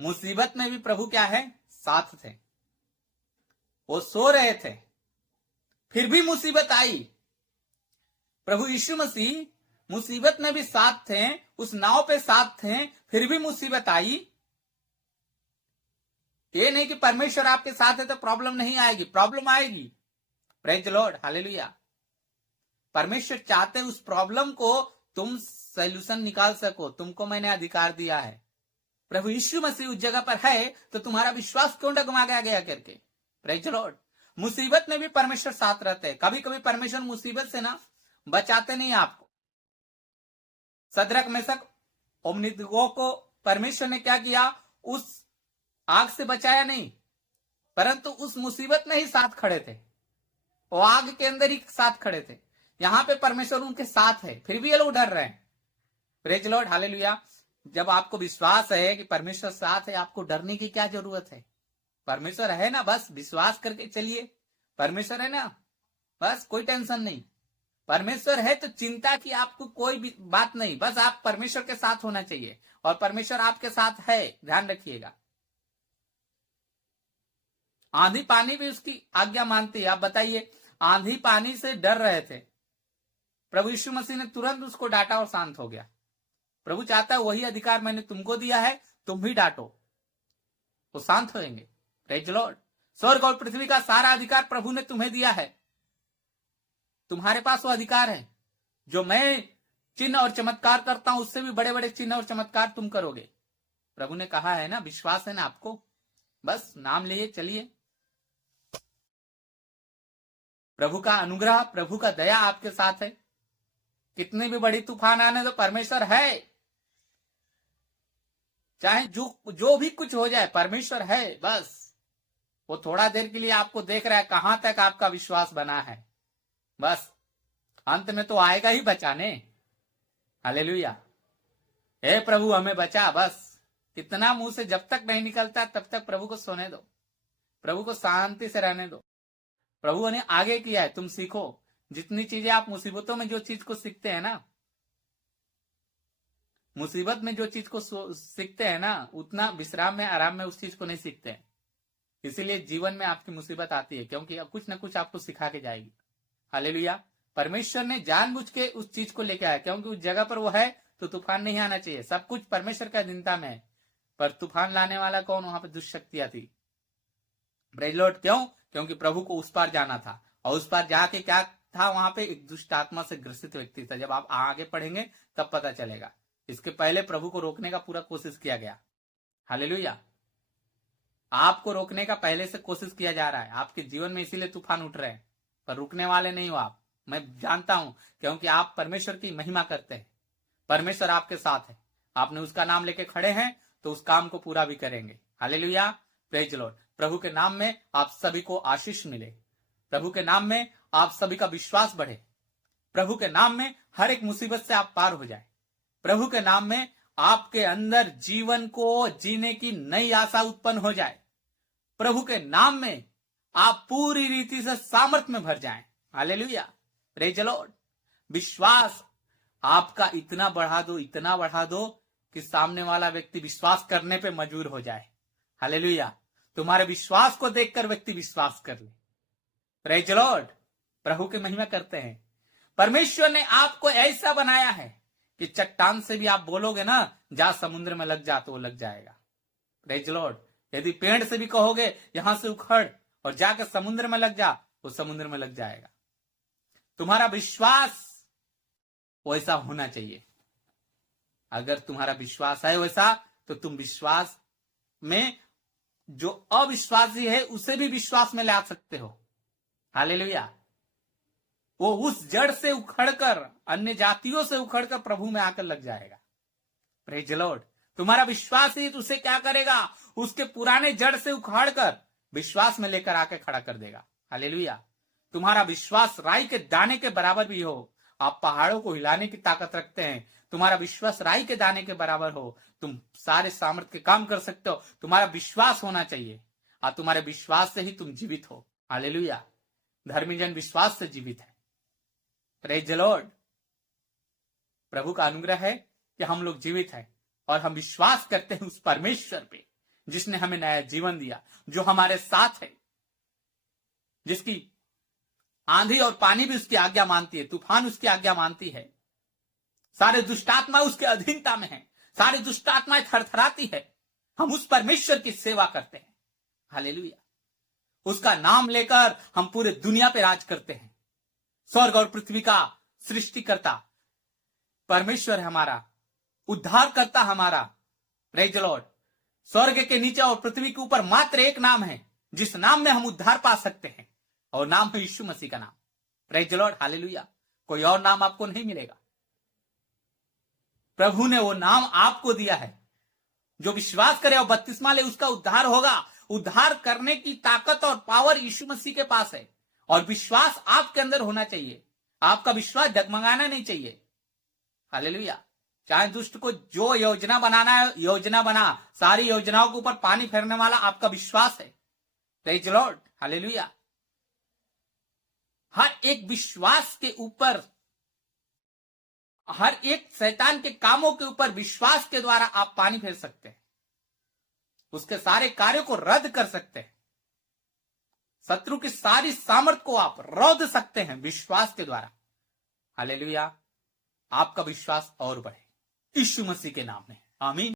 मुसीबत में भी प्रभु क्या है, साथ थे। वो सो रहे थे, फिर भी मुसीबत आई। प्रभु यीशु मसीह मुसीबत में भी साथ थे, उस नाव पे साथ थे, फिर भी मुसीबत आई। ये नहीं कि परमेश्वर आपके साथ है तो प्रॉब्लम नहीं आएगी, प्रॉब्लम आएगी। Praise the Lord, hallelujah. परमेश्वर चाहते हैं उस प्रॉब्लम को तुम सॉल्यूशन निकाल सको। तुमको मैंने अधिकार दिया है। प्रभु यीशु मसीह उस जगह पर है तो तुम्हारा विश्वास क्यों डगमगाया गया करके। Praise the Lord. मुसीबत में भी परमेश्वर साथ रहते हैं। कभी कभी परमेश्वर मुसीबत से ना बचाते नहीं आपको। सदरक मेसक अबेदनगो को परमेश्वर ने क्या किया, उस आग से बचाया नहीं, परंतु उस मुसीबत में ही साथ खड़े थे। वो आग के अंदर ही साथ खड़े थे। यहां पे परमेश्वर उनके साथ है, फिर भी ये लोग डर रहे हैं। Praise Lord, hallelujah. जब आपको विश्वास है कि परमेश्वर साथ है, आपको डरने की क्या जरूरत है। परमेश्वर है ना, बस विश्वास करके चलिए। परमेश्वर है ना, बस कोई टेंशन नहीं। परमेश्वर है तो चिंता की आपको कोई भी बात नहीं। बस आप परमेश्वर के साथ होना चाहिए और परमेश्वर आपके साथ है, ध्यान रखिएगा। आंधी पानी भी उसकी आज्ञा मानती है। आप बताइए, आंधी पानी से डर रहे थे, प्रभु यीशु मसीह ने तुरंत उसको डांटा और शांत हो गया। प्रभु चाहता है वही अधिकार मैंने तुमको दिया है, तुम भी डांटो, वो शांत होंगे। Praise the Lord. स्वर्ग और पृथ्वी का सारा अधिकार प्रभु ने तुम्हें दिया है। तुम्हारे पास वो अधिकार है। जो मैं चिन्ह और चमत्कार करता हूं, उससे भी बड़े बड़े चिन्ह और चमत्कार तुम करोगे। प्रभु ने कहा है ना, विश्वास है ना आपको, बस नाम लिए चलिए। प्रभु का अनुग्रह, प्रभु का दया आपके साथ है। कितनी भी बड़ी तूफान आने तो परमेश्वर है। चाहे जो भी कुछ हो जाए, परमेश्वर है। बस वो थोड़ा देर के लिए आपको देख रहा है, कहां तक आपका विश्वास बना है। बस अंत में तो आएगा ही बचाने। हालेलुया। हे प्रभु हमें बचा। बस इतना मुंह से जब तक नहीं निकलता तब तक प्रभु को सोने दो, प्रभु को शांति से रहने दो। प्रभु ने आगे किया है, तुम सीखो। जितनी चीजें आप मुसीबतों में जो चीज को सीखते हैं ना, मुसीबत में जो चीज को सीखते हैं ना, उतना विश्राम में, आराम में उस चीज को नहीं सीखते हैं। इसीलिए जीवन में आपकी मुसीबत आती है, क्योंकि कुछ ना कुछ आपको सिखा के जाएगी। हालेलुया। परमेश्वर ने जानबूझ के उस चीज को लेके आया, क्योंकि उस जगह पर वो है तो तूफान नहीं आना चाहिए। सब कुछ परमेश्वर का अधीनता में है, पर तूफान लाने वाला कौन, वहां पर दुष्शक्तियां थी। Praise Lord. क्यों? क्योंकि प्रभु को उस पार जाना था, और उस पार जाके क्या था, वहां पे एक दुष्ट आत्मा से ग्रसित व्यक्ति था। जब आप आगे पढ़ेंगे तब पता चलेगा। इसके पहले प्रभु को रोकने का पूरा कोशिश किया गया। हालेलुया। आपको रोकने का पहले से कोशिश किया जा रहा है आपके जीवन में, इसीलिए तूफान उठ रहे हैं, पर रुकने वाले नहीं हो आप। मैं जानता हूं, क्योंकि आप परमेश्वर की महिमा करते हैं। परमेश्वर आपके साथ है। आपने उसका नाम लेके खड़े हैं तो उस काम को पूरा भी करेंगे। हालेलुया। Praise Lord. प्रभु के नाम में आप सभी को आशीष मिले। प्रभु के नाम में आप सभी का विश्वास बढ़े। प्रभु के नाम में हर एक मुसीबत से आप पार हो जाए। प्रभु के नाम में आपके अंदर जीवन को जीने की नई आशा उत्पन्न हो जाए। प्रभु के नाम में आप पूरी रीति से सामर्थ्य में भर जाएं। हालेलुया। Praise the Lord. विश्वास आपका इतना बढ़ा दो, इतना बढ़ा दो कि सामने वाला व्यक्ति विश्वास करने पे मजबूर हो जाए। हालेलुया। तुम्हारे विश्वास को देखकर व्यक्ति विश्वास कर ले। Praise the Lord. प्रभु की महिमा करते हैं। परमेश्वर ने आपको ऐसा बनाया है कि चट्टान से भी आप बोलोगे ना, जा समुद्र में लग जा, तो वो लग जाएगा। Praise the Lord. यदि पेड़ से भी कहोगे यहां से उखड़ और जाकर समुद्र में लग जा, वो समुद्र में लग जाएगा। तुम्हारा विश्वास वैसा होना चाहिए। अगर तुम्हारा विश्वास है वैसा, तो तुम विश्वास में जो अविश्वासी है उसे भी विश्वास में ला सकते हो। हालेलुया। वो उस जड़ से उखड़कर, अन्य जातियों से उखड़कर प्रभु में आकर लग जाएगा। Praise the Lord. तुम्हारा विश्वास ही उसे क्या करेगा, उसके पुराने जड़ से उखाड़कर विश्वास में लेकर आकर खड़ा कर देगा। हालेलुया। तुम्हारा विश्वास राई के दाने के बराबर भी हो। आप पहाड़ों को हिलाने की ताकत रखते हैं। तुम्हारा विश्वास राई के दाने के बराबर हो, तुम सारे सामर्थ्य के काम कर सकते हो। तुम्हारा विश्वास होना चाहिए, और तुम्हारे विश्वास से ही तुम जीवित हो। हालेलुया। धर्मी जन विश्वास से जीवित है। Praise the Lord. प्रभु का अनुग्रह है कि हम लोग जीवित हैं और हम विश्वास करते हैं उस परमेश्वर पे जिसने हमें नया जीवन दिया, जो हमारे साथ है, जिसकी आंधी और पानी भी उसकी आज्ञा मानती है, तूफान उसकी आज्ञा मानती है, सारे दुष्टात्मा उसके अधीनता में हैं, सारी दुष्टात्माएं थरथराती है। हम उस परमेश्वर की सेवा करते हैं। हालेलुया। उसका नाम लेकर हम पूरे दुनिया पे राज करते हैं। स्वर्ग और पृथ्वी का सृष्टिकर्ता परमेश्वर है हमारा, उद्धार करता हमारा। Praise the Lord. स्वर्ग के नीचे और पृथ्वी के ऊपर मात्र एक नाम है जिस नाम में हम उद्धार पा सकते हैं, और नाम है यीशु मसीह का नाम। Praise the Lord. हालेलुया। कोई और नाम आपको नहीं मिलेगा। प्रभु ने वो नाम आपको दिया है। जो विश्वास करे और बपतिस्मा ले उसका उद्धार होगा। उद्धार करने की ताकत और पावर यीशु मसीह के पास है, और विश्वास आपके अंदर होना चाहिए। आपका विश्वास डगमगाना नहीं चाहिए। हालेलुया। चाहे दुष्ट को जो योजना बनाना है योजना बना, सारी योजनाओं के ऊपर पानी फेरने वाला आपका विश्वास है। Praise the Lord. हालेलुया। हर एक विश्वास के ऊपर, हर एक शैतान के कामों के ऊपर विश्वास के द्वारा आप पानी फेर सकते हैं, उसके सारे कार्यों को रद्द कर सकते हैं, शत्रु की सारी सामर्थ को आप रौंद सकते हैं विश्वास के द्वारा। हालेलुया। आपका विश्वास और बढ़े यीशु मसीह के नाम में। आमीन।